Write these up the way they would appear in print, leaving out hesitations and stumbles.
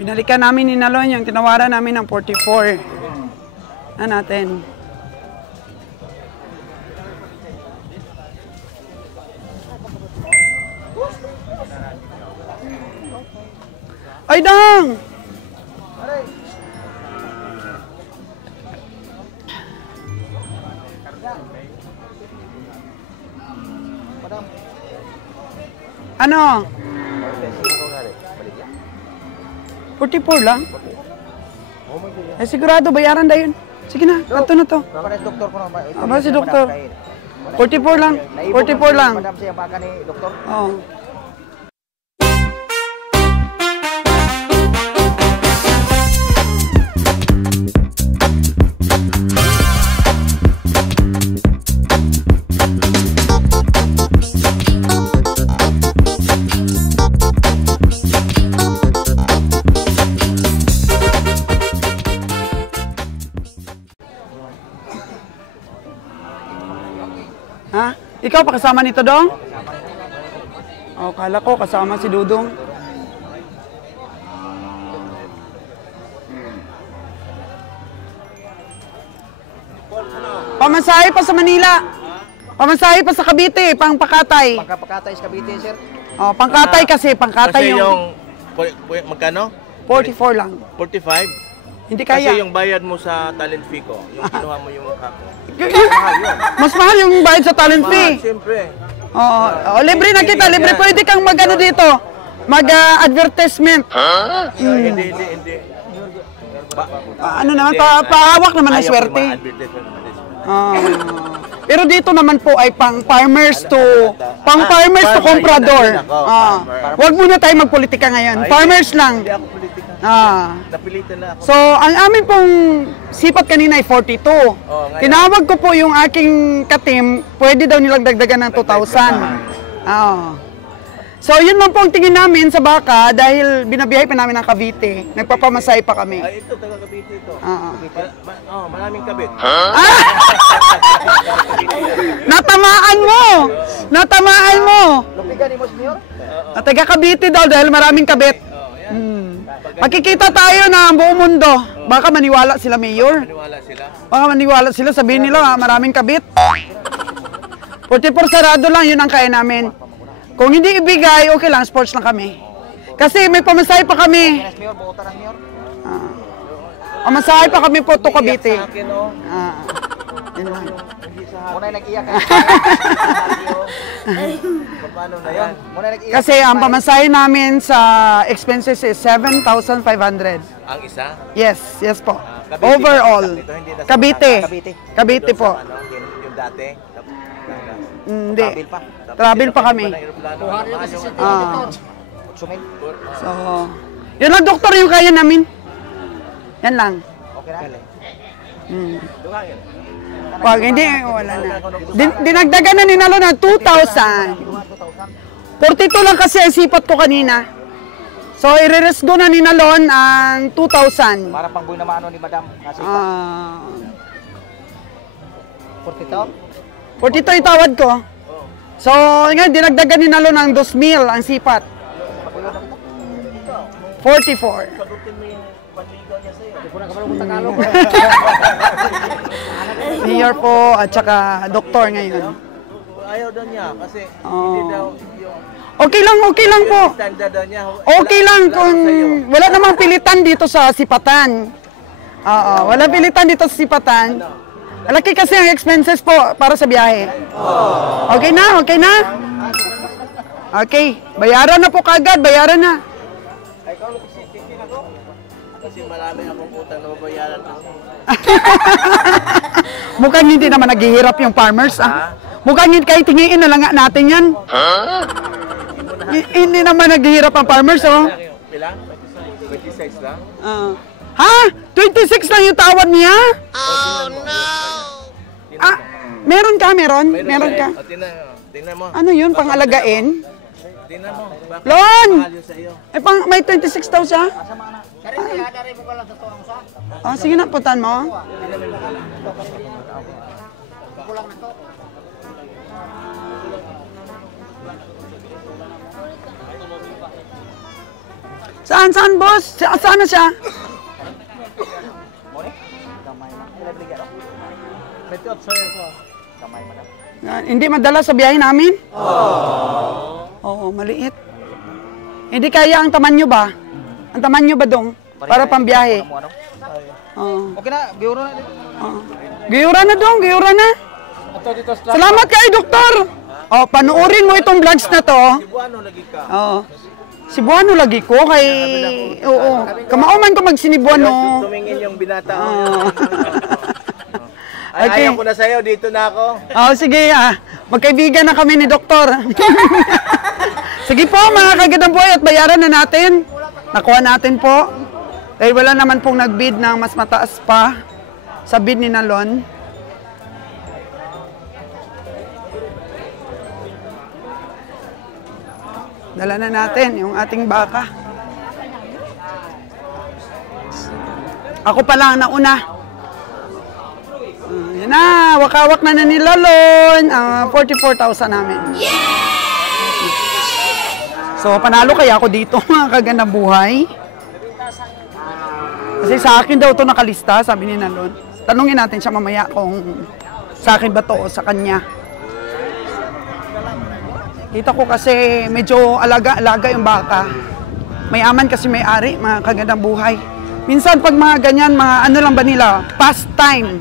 Binalikan namin ni Nalon yung tinawaran namin ng 44. Natin. Ay, dang! Ano? 44 lang? Eh, sigurado, bayaran na yun. Sige na, kanto na to. Aba, si doktor. 44 lang. 44 lang. Oo. Ha? Ikaw pa kasama nito, Dong? Oh, kala ko kasama si Dudong. Pamasahe pa sa Manila. Pamasahe pa sa Cavite, pangpakatay. Pangpakatay sa Cavite, sir. Oh, pangkatay kasi, pangkatay Kasi yung... magkano? 44 lang. 45? Hindi kaya. Kasi yung bayad mo sa talent fee ko, yung kinuha mo yung mukha ko. Mas mahal yung bayad sa talent fee. Siyempre. Oo, libre na kita, libre. Pwede kang mag-ano dito, mag-advertisement. Hindi. Ano naman, pahawak naman ng swerte. Pero dito naman po ay pang farmers to comprador. Huwag muna tayo magpolitika ngayon. Farmers lang. Hindi ako politika. Napilitan na ako. So, ang amin pong sipat kanina ay 42. Tinawag ko po yung aking katim, pwede daw nilang dagdagan ng 2,000. So, yun lang po ang tingin namin sa baka dahil binabiyahe pa namin ng Cavite. Nagpapamasay pa kami. Ay, ito, taga Cavite ito. Maraming kabit. Natamaan mo! Natamaan mo! Lupigan ni Mosmior? Taga Cavite daw dahil maraming kabit. Makikita tayo na ang buong mundo. Baka maniwala sila, Mayor. Baka maniwala sila, sabihin nila maraming kabit. 44 sarado lang, yun ang kaya namin. Kung hindi ibigay, okay lang, sports lang kami. Kasi may pamasahe pa kami. Pamasahe pa kami po to Cavite. Yun lang. Muna nag-iyak. Paano na yan? Kasi ang pamasahe namin sa expenses is 7,500. Ang isa? Yes po. Overall. Cavite. Cavite po. Yung dati? Hindi. Travel pa kami. So, yun lang, doktor, yung kaya namin. Yan lang. Okay na? Wag, hindi, wala na. Dinagdagan na ni Nalo na 2,000. 42 lang kasi ang sipat ko kanina. So, i-resgo na ni Nalon ang 2,000. Para pang buhay na maano ni Madam. 42? 42 itawad ko. So, nga, dinagdagan ni Nalon ng 2,000 ang sipat. 44. Mayor po at saka doktor ngayon. Ayaw daw niya kasi hindi daw yung... Okay lang po. Standard daw niya. Okay lang kung wala namang pilitan dito sa sipatan. Wala pilitan dito sa sipatan. Malaki kasi ang expenses po para sa biyahe. Okay na? Okay na? Okay. Bayaran na po kagad. Bayaran na. Kasi marami akong utang na babayaran kasi. Mukhang hindi naman naghihirap yung farmers. Mukhang hindi kayo tingin na lang natin yan. Hindi naman naghihirap ang farmers. Ilang? 26 lang? Ha? 26 lang yung tawad niya? Oh no! Meron ka? Meron ka? Tingnan mo. Ano yun? Pang-alagain? Tingnan mo. Lon! May 26 daw siya? Sige na, putan mo. Saan, boss? Saan na siya? Mo ni? Kamay man. Ila bigyan ro. Betot sir ko. Kamay man. Hindi madala sa biyahe namin? Oo, maliit. Hindi kaya ang tamanyo ba? Ang tamanyo ba dong? Para pambiyahe. Oo. Okay na, biro na dito. Giyura na dong, giyura na. Ato dito sa Salamat kay doktor. Oh, panuorin mo itong vlogs na to. Cebuano lagi ka. Oo. Cebuano lagi ko kay oo. Kamauman ko magsinibuano. Tumingin yung binata. Oo. Ay, Okay. ayaw ko na sa'yo, dito na ako. Oh, sige magkaibigan na kami ni doktor. Sige po mga kagandang buhay at bayaran na natin. Nakuha natin po. Dahil wala naman pong nag-bid ng mas mataas pa sa bid ni Nalon. Dala na natin yung ating baka. Ako pa lang nauna. Yan na, wakawak na ni Lalon. 44,000 namin. So, panalo kaya ako dito, mga kagandang buhay. Kasi sa akin daw ito nakalista, sabi ni Nalon. Tanungin natin siya mamaya kung sa akin ba to o sa kanya. Kita ko kasi medyo alaga-alaga yung baka. Mayaman kasi may-ari, mga kagandang buhay. Minsan pag mga ganyan, mga ano lang ba nila, pastime,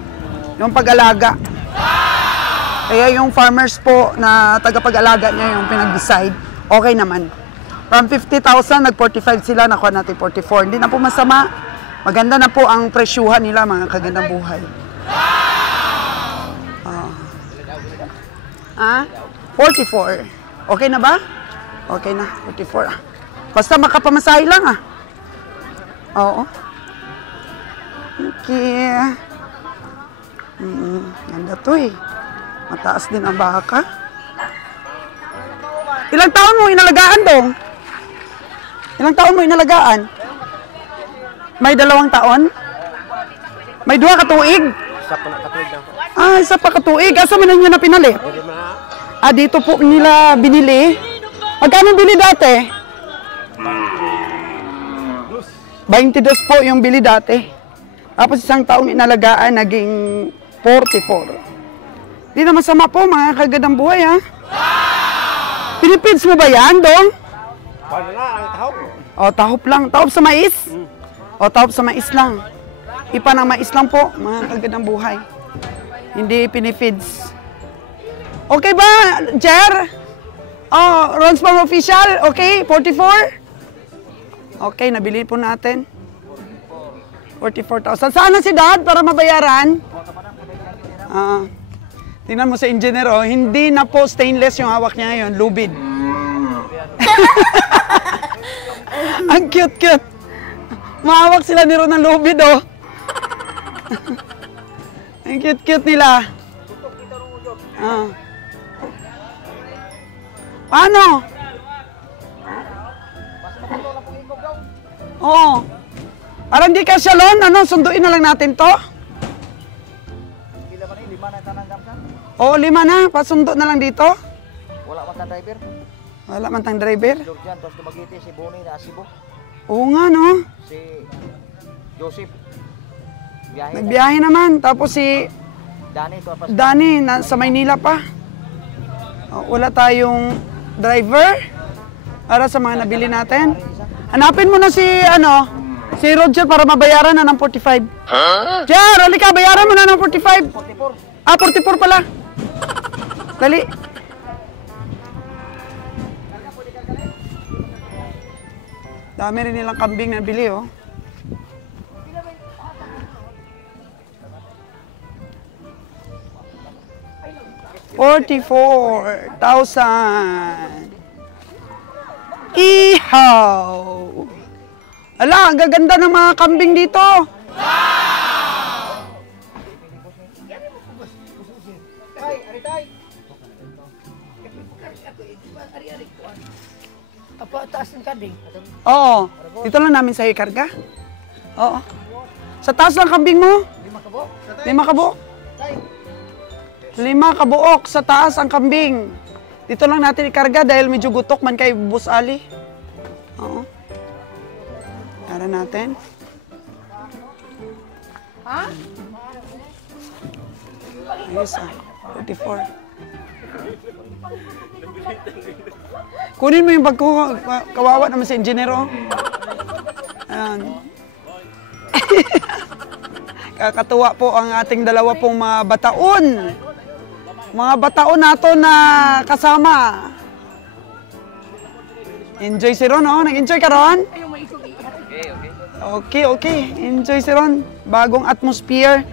yung pag-alaga. Kaya yung farmers po na tagapag-alaga niya yung pinag-decide, okay naman. From 50,000, nag-45 sila, nakuha natin 44. Hindi na po masama. Maganda na po ang presyuhan nila, mga kagandang buhay. 44. Okay na ba? Okay na, 44. Basta makapamasahe lang Oo. Okay. Ganda to Mataas din ang baka. Ilang taon mo inalagaan dong? Ilang taon mo inalagaan? May 2 taon? May 2 katuig? Isa pa na katuig lang. Isa pa katuig. Asa man niyo na pinali? Dito po nila binili. Magkano bili dati? 22 po yung bili dati. Tapos isang taong inalagaan, naging 44. Di na masama po, mga kagandang buhay, Pinipids mo ba yan, Dong? Paano na, ang tahop? Tahop lang. Tahop sa mais? Tahop sa mais lang. Ipa ng mais lang po, mga kagandang buhay. Hindi pinipids. Okay ba, Jer? Rons Farm Official, okay? 44? Okay, nabili po natin. 44,000. Saan na si Dad para mabayaran? Tingnan mo sa engineer, hindi na po stainless yung hawak niya ngayon, lubid. Ang cute-cute. Mahawak sila ni Ron ng lubid, Ang cute-cute nila. Paano? Oo. Parang di ka shalon, sunduin na lang natin to. Pila man ni 5 na tananggap sa? Oo, 5 na. Pasundo na lang dito. Wala man tang driver. Wala man tang driver. Jordan tapos tumagiti si Bonnie na Cebu. Oo nga, no? Si Joseph. Biyahe. Nagbiyahe naman. Tapos si Dani to pas. Dani, sa Maynila pa. Wala tayong driver para sa mga nabili natin. Hanapin mo na si, si Roger para mabayaran na ng 45. Jer, halika, bayaran mo na ng 45. 44. 44 pala. Dali. Dami rin nilang kambing na bili, 44,000. Ihaw! Ala, ang gaganda ng mga kambing dito. Apa taas ng kambing? Oo. Dito lang namin sa ikarga. Oo. Sa taas lang kambing mo? 5 kabuok. 5 kabuok. 5 kabuok sa taas ang kambing. Dito lang natin ikarga dahil medyo gutok man kay Boss Ali. Oo. Bayaran natin. Ayos 44. Kunin mo yung bag ko. Kawawa naman si engineer, oh. Ayan. Kakatuwa po ang ating dalawa pong mga bataon. Mga bataon nato na kasama. Enjoy si Ron, oh. Nag-enjoy ka, Ron? Okay. Enjoy si Ron. Bagong atmosphere.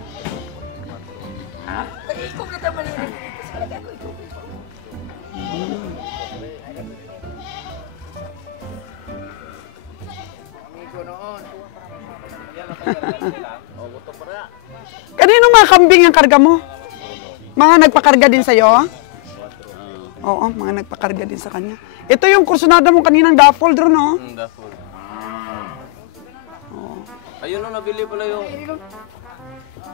Kanino mga kambing ang karga mo? Mga nagpakarga din sa'yo? Oo, mga nagpakarga din sa kanya. Ito yung kursunada mo kaninang duffel, Ron, no? Duffel. Ayun o, nabili pala yung...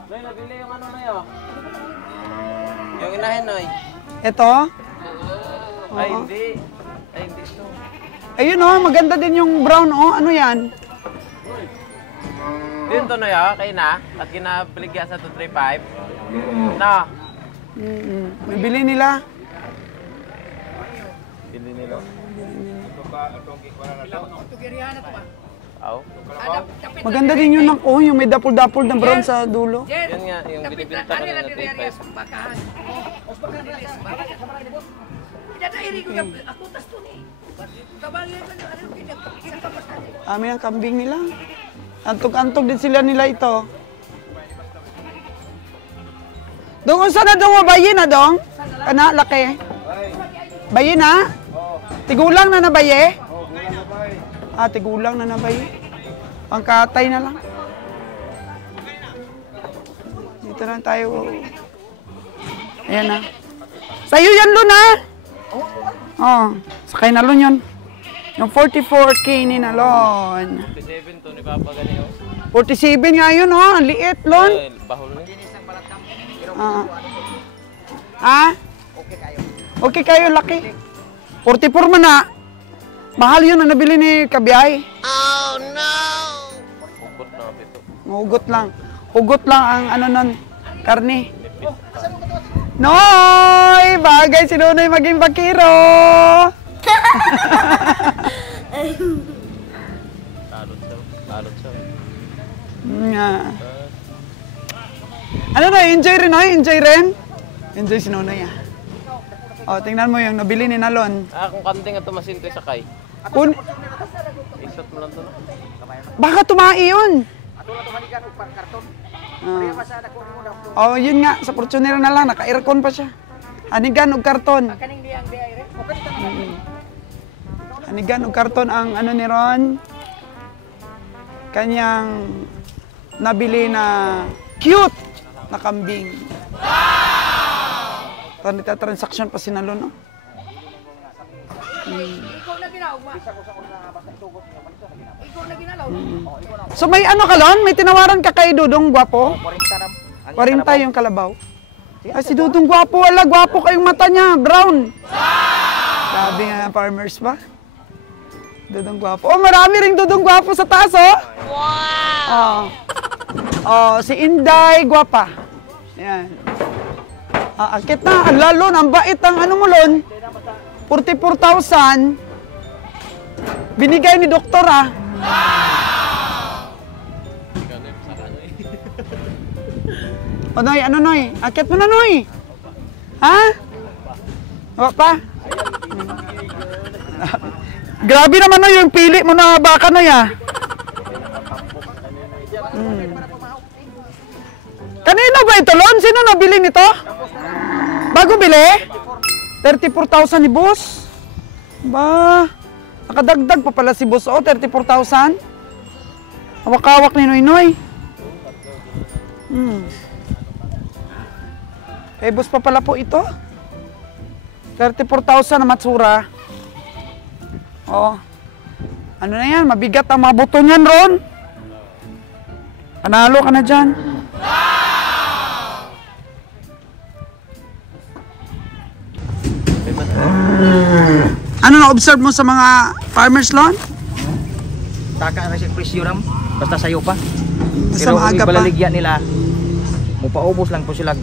Nay, nabili yung ano na yun. Yung inahin, Nay. Ito? Ay, hindi. Ay, hindi ito. Ayun, oh, maganda din yung brown, oh. Ano yan? Dito na yun, kay na. At kinabaligya sa 235. Na. Bibili nila. Bili nila. Aw. Maganda din yun, oh, yung may dapol-dapol na brown sa dulo. Yan nga, yung binibinta ka na 35. Amin ang kambing nila. Antog-antog din sila nila ito. Dong, unsa na dong mabayin na dong? Kana, laki. Bayin na? Tigulang na nabaye? Tigulang na nabaye. Pangkatay na lang. Dito na tayo. Ayan na. Sa'yo yan, Lon, ha? Oh, sakay na Lon yun. Yung 44K ni na Lon. 47 to ni Papa ganito. 47 nga yun, oh. Ang liit, Lon. Bahol na. Okay kayo, laki. 44 man na. Mahal yun ang nabili ni Kabiyay. Oh no! Hugot na ito. Hugot lang. Hugot lang ang ano nun, karne. Noy! Bagay si Nonoy maging bakiro! Talot siya. Ano na, enjoy rin, Noy? Enjoy rin? Enjoy si Nonoy, ah. O, tingnan mo yung nabili ni Nalon. Kung kanting at tumasinto sakay. Isot mo lang to, no? Baka tumai yun. Oh, yun nga, sa Fortuner na lang, naka-aircon pa siya. Hanigan og karton. Hanigan og karton ang ano ni Ron. Kanyang nabili na cute na kambing. Transaction pa si Nalon, no? So may ano ka, Lon? May tinawaran ka kay Dudong Gwapo? 40 yung kalabaw. Ay, si Dudong Gwapo, wala, gwapo kayong mata niya, brown. Sabi nga, farmers ba? Dudong Gwapo. Oh, marami ring Dudong Gwapo sa taas, oh. Wow! Oh, si Inday Gwapa. Yan. Akit na, ang Lon, ang bait ang ano mo, Lon. 44,000. Binigay ni doktor, ah. O, Noy, ano, Noy? Akit mo na, Noy. Ha? O, pa? Grabe naman, Noy, yung pili mo na baka, Noy, ah. Kanino ba ito, Lon? Sino nabili nito? Bago bili? 34,000 ni boss. Ba, nakadagdag pa pala si boss. Oh, 34,000. Hawak-hawak ni Noy-Noy. Eh, boss pa pala po ito. 34,000 na matsura. Oh. Ano na yan? Mabigat ang mga buto niyan, Ron. Panalo ka na dyan. Ano na-observe mo sa mga farmers, Lon? taka na siya presyo ram basta sayo pa. Basta Pero maaga ang pa. ibaligya nila mupaubos lang po sila.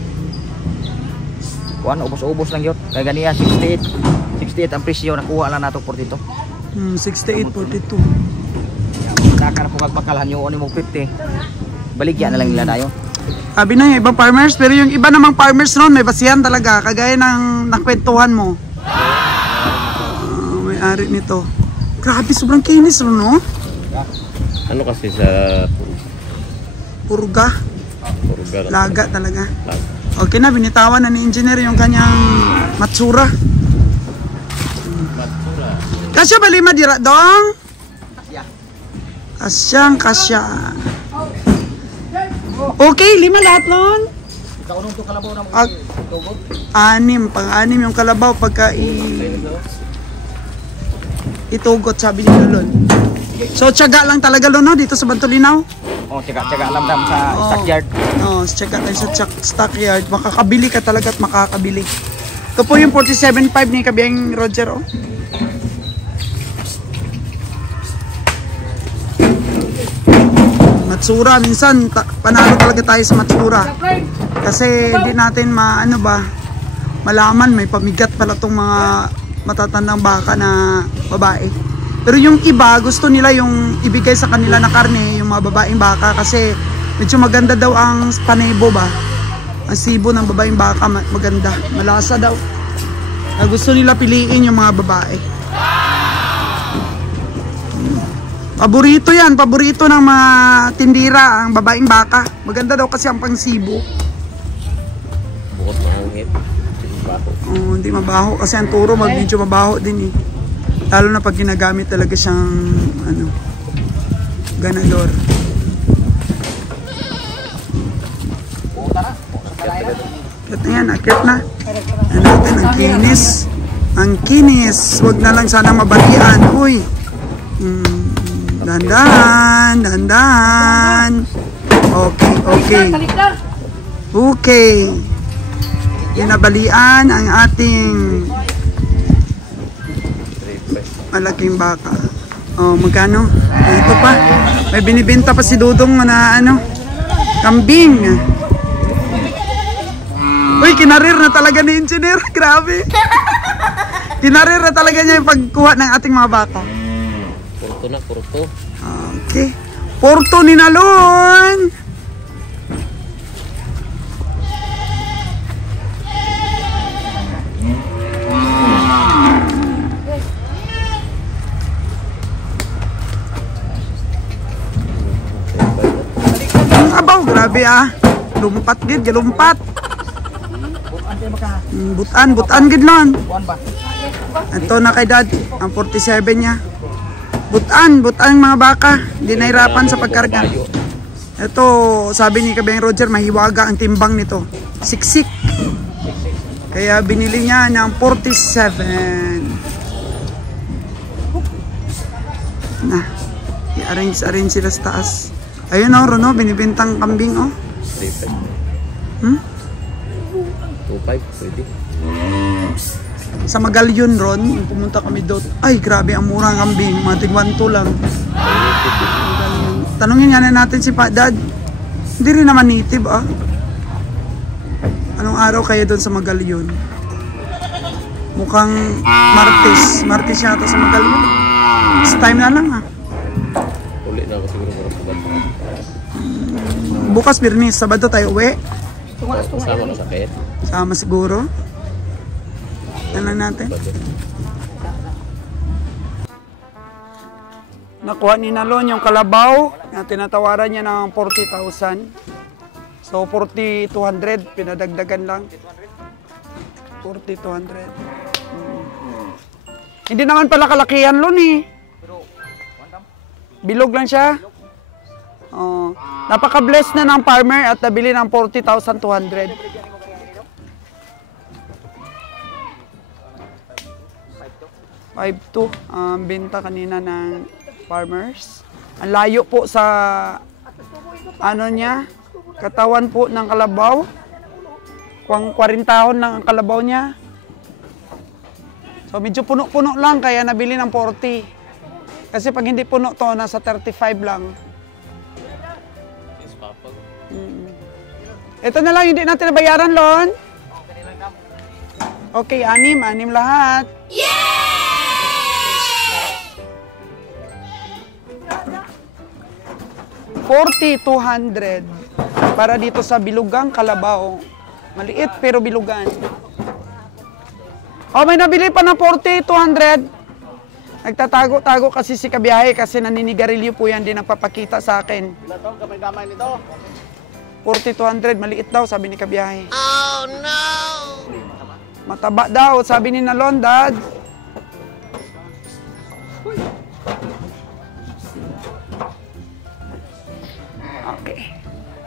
Kuan ubos-ubos lang yun. Kaya ganiya 68 ang presyo nakuha lang nato 42. 68, 42. Taka na po kagbakalhan yung mo 50. Baligya na lang nila dayon. Sabi na yung ibang farmers, pero yung iba namang farmers ron, may basihan talaga, kagaya ng nakwentuhan mo. May-ari nito. Grabe, sobrang kinis ron, no? Ano kasi sa Purga. Purga? Laga talaga. Okay na, binitawan na ni engineer yung kanyang matsura. Kasya ba lima dira, dong? Kasyang kasya. Okay, 5 lahat nun. Kaunong to kalabaw na mo tugod. 6, pang-6 yung kalabaw pagka itugot, sabi ni Lulon. So, tiyaga lang talaga Lon, no? Dito sa Bantolinaw. Oh, tiyaga lang dam sa stockyard. Oh, tiyaga tayo sa stockyard. Makakabili ka talaga at makakabili. Ito po yung 47.5 ni Kabiyang Roger, oh. Matsura, minsan panalo talaga tayo sa matsura. Kasi hindi natin malaman may pamigat pala tong mga matatandang baka na babae. Pero yung iba, gusto nila yung ibigay sa kanila na karne, yung mga babaeng baka kasi medyo maganda daw ang panebo ba. Ang sibo ng babaeng baka maganda, malasa daw. Kaya gusto nila piliin yung mga babae. Paborito yan, paborito ng mga tindira, ang babaeng baka. Maganda daw kasi ang pangsibo. Bukod mahangit. Baho. Oh, hindi mabaho kasi ang turo medyo mabaho din eh. Lalo na pag ginagamit talaga siyang ganador. Akit na yan, akit na. Yan natin, ang kinis. Ang kinis. Huwag na lang sana mabatian. Uy. Dandan, dandan. Okay, okay. Okay. Inabalian ang ating malaking baka. Oh, magkano? Ito pa. May binibenta pa si Dudong na kambing. Uy, kinarir na talaga ni engineer. Grabe. Kinarir na talaga niya yung pagkuha ng ating mga baka. Purto na, purto. Okay. Porto ni Nalon. Ang abaw, grabe ah. Lumpat gid, galumpat. Butan gid lon. Ito na kay dad, ang 47 niya. Butan mga baka. Hindi nahirapan sa pagkarga. Ito, sabi ni Kabeng Roger, mahiwaga ang timbang nito. Siksik. Kaya binili niya ng 47. Na, i-arrange sila sa taas. Ayun oh, Rono, binibintang kambing oh. 3.5. 2.5, pwede. Sa Magalyon ron, pumunta kami doon. Ay, grabe ang murang kambing. Mga tig-1-2 lang. Tanungin nga na natin si Pa Dad. Hindi rin naman native ah. Anong araw kayo doon sa Magalyon? Mukhang Martes. Martes yata sa Magalyon. This time na lang ah. Uli na ako siguro para paganda. Bukas Birnis, Sabado tayo uwi. Kasama na sa pet. Sama siguro. Yan lang natin. Nakuha ni Nalon yung kalabaw na tinatawaran niya ng 40,000. So 40,200 pinadagdagan lang. 40,200. Hindi naman pala kalakihan Lon eh. Bilog lang siya. Oh, napaka-bless na ng farmer at nabili ng 40,200. 5.2 ang benta kanina ng farmers. Ang layo po sa niya, katawan po ng kalabaw. 40 tahon ng kalabaw niya. So medyo puno-puno lang kaya nabili ng 40. Kasi pag hindi puno to, nasa 35 lang. Yes, Papa. Ito na lang, hindi natin nabayaran, Lon. Okay, anim lahat. $40,200 para dito sa Bilugang Kalabaw. Maliit pero bilugan. Oh, may nabili pa ng $40,200. Nagtatago-tago kasi si Kabiyahe kasi naninigarilyo po yan, di nagpapakita sa akin. Wala to, gamay-gamay nito. $40,200, maliit daw, sabi ni Kabiyahe. Oh, no! Mataba daw, sabi ni Nalon, Dad. Okay.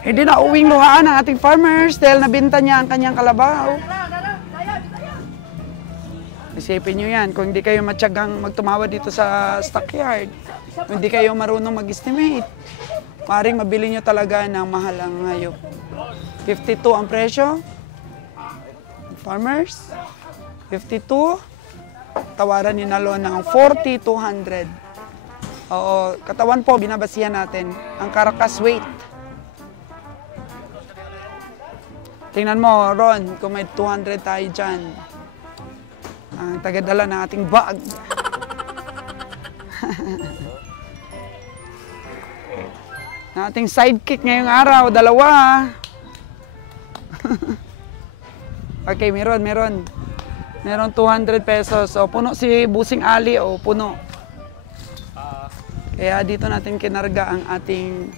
Hindi na uwing luhaan ang ating farmers dahil nabinta niya ang kanyang kalabaw. Isipin nyo yan, kung hindi kayo matyagang magtumawa dito sa stockyard, kung hindi kayo marunong mag-estimate, maaaring mabili nyo talaga ng mahalang hayop. 52 ang presyo. Farmers, 52. Tawaran ni Nalon ng 40,200. Oo, katawan po, binabasihan natin. Ang carcass weight. Tingnan mo, Ron, kung may 200 tayo dyan. Ang tagadala ng ating bag. Ng ating sidekick ngayong araw, dalawa. Okay, meron. Meron 200 pesos. O, puno si Busing Ali, o puno. Kaya dito natin kinarga ang ating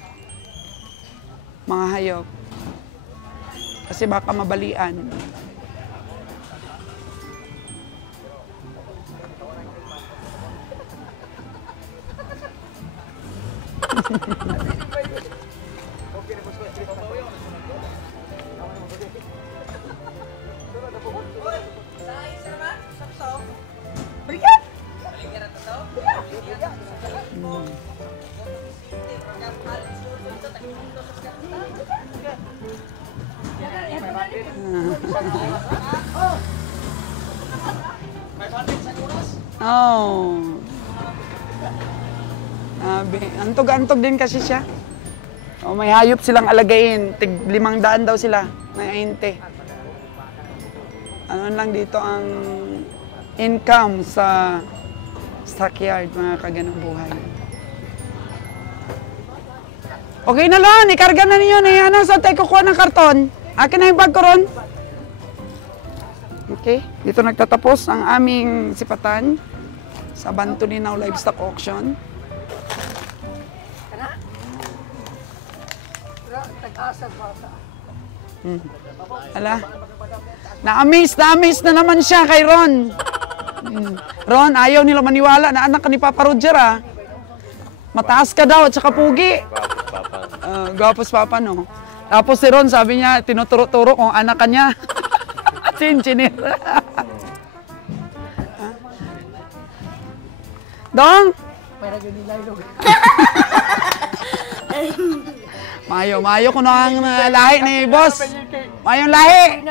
mga hayop. Kasi baka mabalian. Oh. Antog-antog din kasi siya. Oh, may hayop silang alagain. Tig 500 daw sila. May 20. Ano lang dito ang income sa stockyard, mga kaganang buhay. Okay na lang, ikarga na niyo na ano, sa tayo kukuha ng karton. Akin na yung bag ko ron. Okay, dito nagtatapos ang aming sipatan sa Bantoninaw Livestock Auction. Ala, na-amaze na naman siya kay Ron. Ron, ayaw nila maniwala na anak ka ni Papa Roger, ah. Mataas ka daw at saka pugi. Gapos Papa, no? Tapos si Ron, sabi niya, tinuturo-turo kung anak ka niya. Si engineer. Dong? Mayo ko na ang lahi ni boss. Mayong lahi.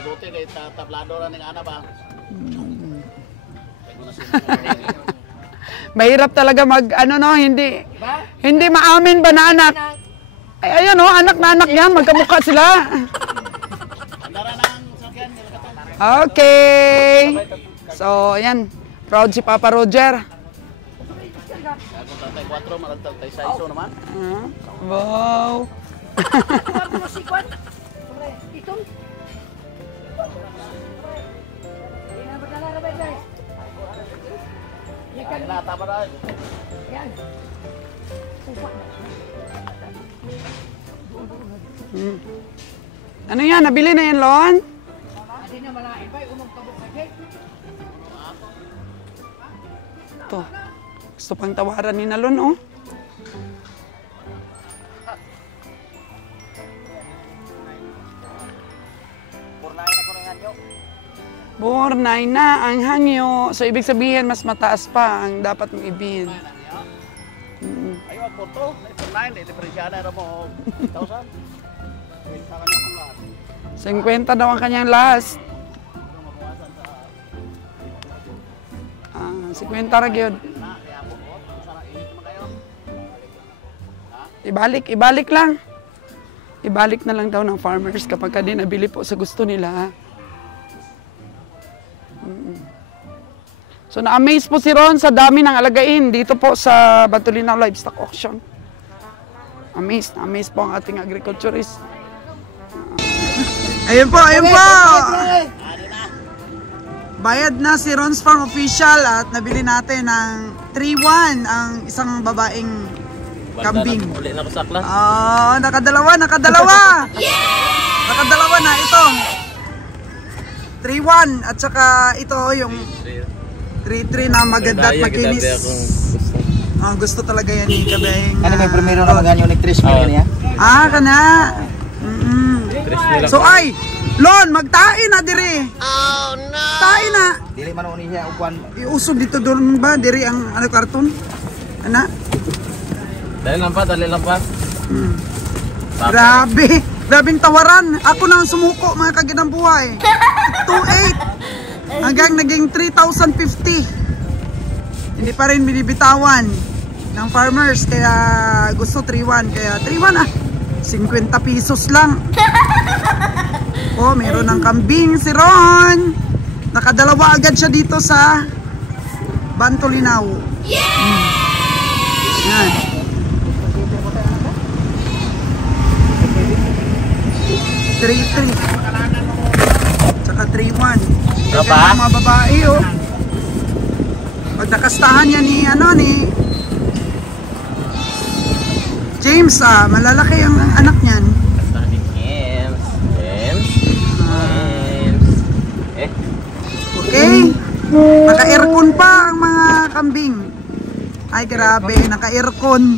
Buti kay tablado ra ning ana ba? Mahirap talaga hindi maamin ba na anak? Ay, ayun anak na anak yan, magkamukha sila. Okay. So, ayan. Proud si Papa Roger. Wow. Ano yan? Nabili na yan, Lon? Ito. Gusto pang tawaran ni Nalon, oh. Bornay na ang hangyo. So, ibig sabihin, mas mataas pa ang dapat mong ibid. Ayo ang porto, may 9, diferensyana na mo 1,000. 50 daw ang kanyang last. 50 ra gyud. Ibalik lang. Ibalik na lang daw ng farmers kapag ka di nabili po sa gusto nila. So na-amaze po si Ron sa dami ng alagain dito po sa Batulinaw Livestock Auction. Na-amaze po ang ating agriculturist. Ayun po, ayun po! Bayad na si Ron's Farm Official at nabili natin ng 3-1 ang isang babaeng kambing. Uli na ko sa class. Oh, nakadalawa! Nakadalawa na ito. 3-1 at saka ito yung 3-3 na maganda at makinis. Oh, gusto talaga yan ni Kabeng. Ano may primero na maganyo ni 3 million niya? Ah, kana. So ay, Lon, magtain na diri. Oh no. Tain na. Dili man uni siya upuan. Iusog dito doon ba diri ang ano karton? Ana? Dali lang pa. Grabe. Grabing tawaran. Ako na ang sumuko mga kaginang buhay. 2.8 hanggang naging 3,050. Hindi pa rin binibitawan ng farmers kaya gusto 3-1 kaya 3-1 ah. 50 pesos lang. Oh, meron ng kambing si Ron. Nakadalawa agad siya dito sa Batulinaw. Yan. Tsaka 3-1. Apa? Mga babae oh. Pag nakastahan niya ni James malalaki ang anak niyan. Okay. Naka-aircon pa ang mga kambing. Ay grabe, naka-aircon.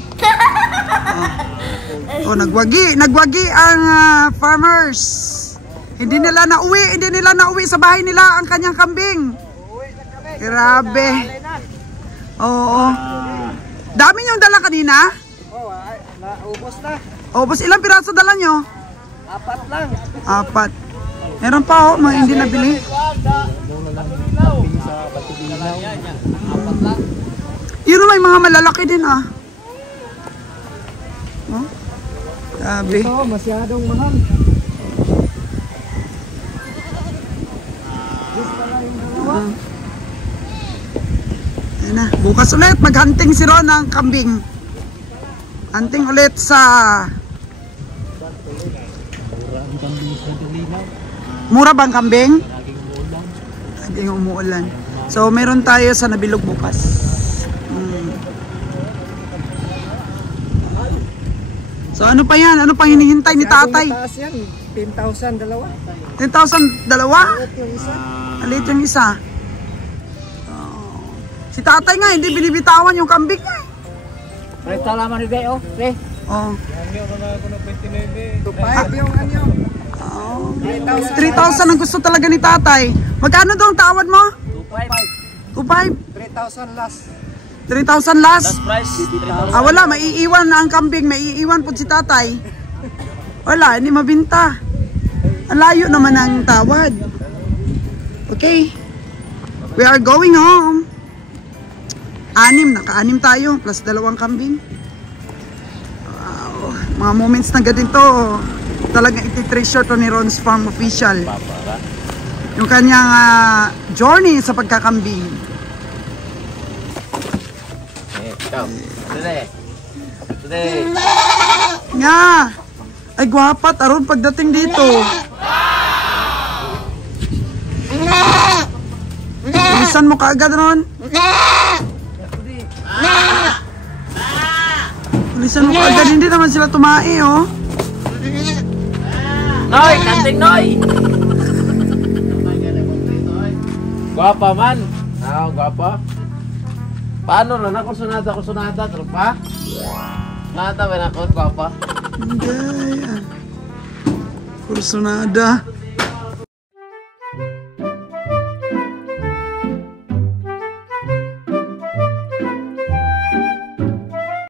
Oh, nagwagi ang farmers. Hindi nila nauwi sa bahay nila ang kanyang kambing. Grabe. Oo. Dami niyong dala kanina? Oo, naubos na. Ubos, ilang piraso dala nyo? 4 lang. 4. Meron pa mga hindi nabili. Yun may mga malalaki din Oh? Sabi. Ito, masyadong mahal. Ayan na. Bukas ulit maghunting si Ron ng kambing. Hunting ulit sa mura bang kambing? Laging umuulan. So meron tayo sa Nabilog bukas. So ano pa yan? Ano pang hinihintay ni tatay? Mataas yan. 10,000 dalawa. 10,000 dalawa? Yung isa. Alit yung isa. Si tatay nga hindi binibitawan yung kambing niya. Presta laman ni Deo. Oh. 2.5 yung anyo. 3,000 ang gusto talaga ni tatay. Magkano daw ang tawad mo? 2,500. 3,000 last. 3,000 last? Price. Wala, maiiwan na ang kambing, maiiwan po si tatay. Wala, hindi mabinta. Ang layo naman ang tawad. Okay. We are going home. 6, naka-6 tayo, plus 2 kambing. Wow, mga moments na ganito, talagang iti-treasure to ni Ron's Farm Official. Yung kanyang journey sa pagkakambing. Today. Nga! Ay, gwapat, aron pagdating dito. Bilisan mo kaagad, Ron. Bilisan mo kaagad, hindi naman sila tumae, oh. Noy! Kanting Noy! Guwapa man. Guwapa. Paano na? Kursunada. Trupa? Nata ba na ko? Guwapa? Hindi. Kursunada.